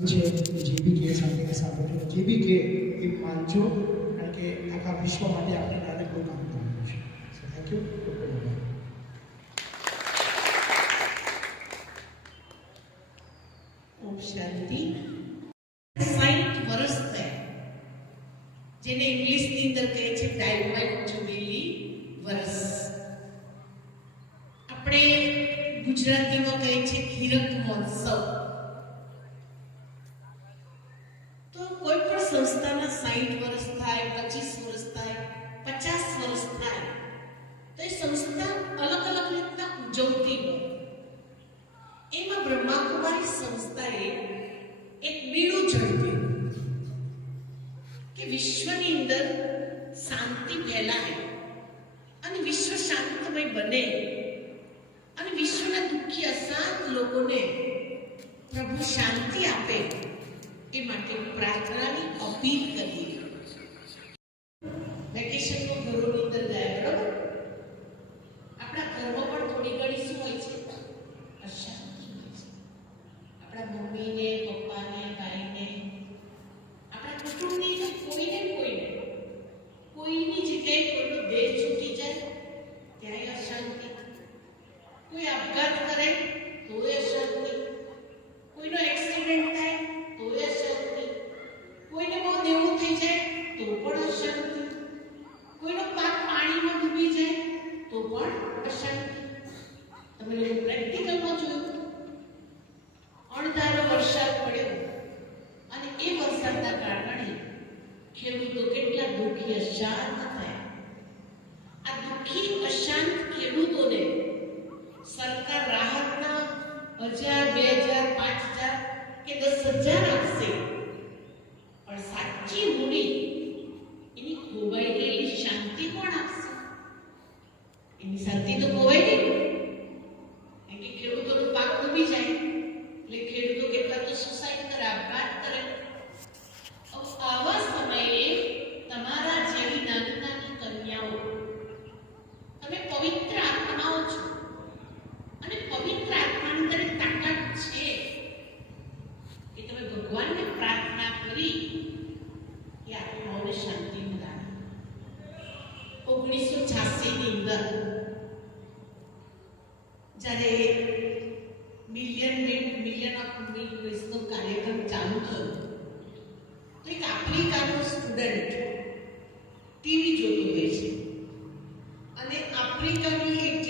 છે જે બી કે સાથે સાંભળ્યું જે બી કે આખા વિશ્વ માટે આપણે નાનકડું કામ કરવાનું છે થેન્ક યુ શાંતિ. સાઠ વર્ષ થયા. જેને ઇંગ્લિશની અંદર કહે છે ડાયમંડ જુબિલી વર્ષ. આપણે ગુજરાતીમાં કહે છે હીરક મહોત્સવ તો કોઈ પણ સંસ્થાના સાઠ વર્ષ થાય પચીસ વર્ષ થાય પચાસ વર્ષ થાય તો એ સંસ્થા અલગ અલગ રીતના ઉજવતી હોય એમાં બ્રહ્માકુમારી સંસ્થાએ એક બીડું ઝડપ્યું કે વિશ્વની અંદર શાંતિ ફેલાય અને વિશ્વ શાંતમય બને અને વિશ્વના દુઃખી અશાંત લોકોને પ્રભુ શાંતિ આપે એ માટે પ્રાર્થનાની અપીલ કરી વેકેશનમાં ઘરોની અંદર ગયા બરોબર? આપણા ઘરમાં પણ થોડી ઘણી શું હોય છે? અશાંતિ હોય છે. આપણા મમ્મીને, પપ્પાને, ભાઈને, આપણા કુટુંબની કોઈને કોઈને, કોઈની જગ્યાએ કોઈનો દેહ છૂટી જાય, ત્યારે અશાંતિ. કોઈ આપઘાત કરે તોય અશાંતિ કોઈનો એક્સિડન્ટ થાય તોય અશાંતિ કોઈને બહુ દેવું થઈ જાય તો પણ અશાંતિ કોઈનો પાક પાણીમાં ડૂબી જાય તો પણ અશાંતિ તમે લોકો પ્રેક્ટિકલમાં જોયું અણધારો વરસાદ પડ્યો. અને એ વરસાદના કારણે ખેડૂતો કેટલા દુઃખી, અશાંત થયા. આ દુઃખી, અશાંત ખેડૂતોને સરકાર રાહતના હજાર, બે હજાર, પાંચ હજાર કે દસ હજાર ઓગણીસો અંદર જ્યારે મિલિયન મેટ મિલિયન ઓફ મિલ્સનો કાર્યક્રમ ચાલુ થયો તો એક આફ્રિકાનો સ્ટુડન્ટ ટીવી જોતો હોય છે અને આફ્રિકાની એક